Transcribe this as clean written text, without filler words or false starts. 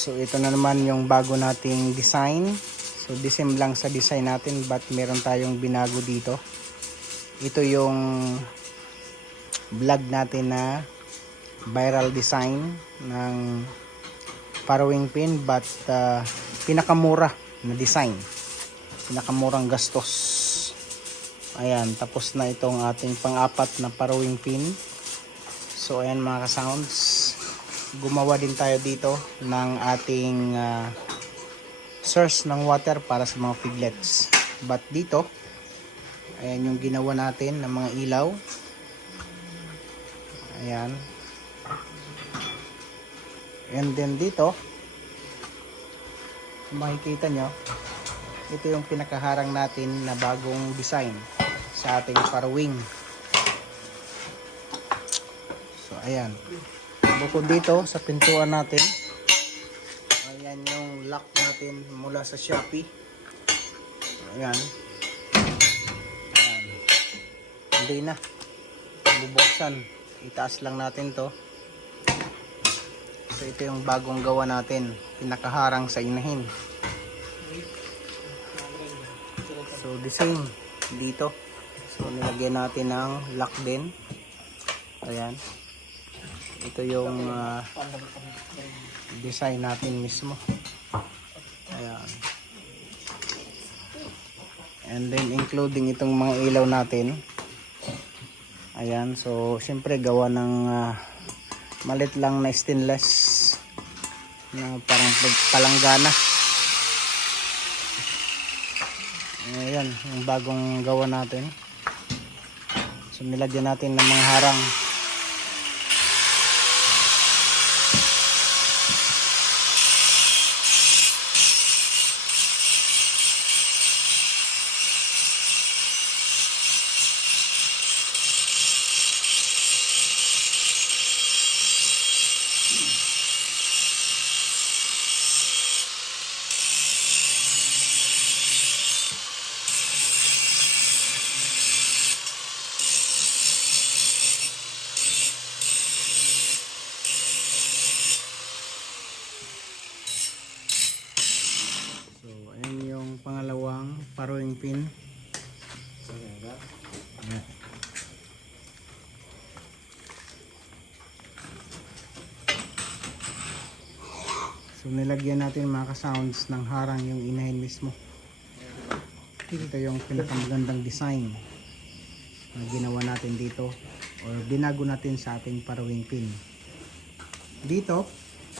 So ito na naman yung bago nating design. So the same lang sa design natin, but meron tayong binago dito. Ito yung vlog natin na viral design ng parawing pin, but pinakamura na design, pinakamurang gastos. Ayan, tapos na itong ating pang-apat na parawing pin. So ayan mga ka-sounds, gumawa din tayo dito ng ating source ng water para sa mga piglets. But dito, ayan yung ginawa natin ng mga ilaw. Ayan. And then dito, kung makikita nyo, ito yung pinakaharang natin na bagong design sa ating parawing. So ayan, bukod dito sa pintuan natin, ayan yung lock natin mula sa Shopee. Ayan, ayan. Hindi na bubuksan, itaas lang natin to. So ito yung bagong gawa natin, pinakaharang sa inahin. So the same dito, so nilagyan natin ng lock din. Ayan, ito yung design natin mismo. Ayan. And then including itong mga ilaw natin. Ayan, so syempre gawa ng malit lang na stainless na parang palanggana. Ayan, yung bagong gawa natin. So nilagyan natin ng mga harang. Pangalawang parawing pin. So nilagyan natin mga ka-sounds ng harang yung inahin mismo. Ito yung pinakamagandang design na ginawa natin dito or binago natin sa ating parawing pin. Dito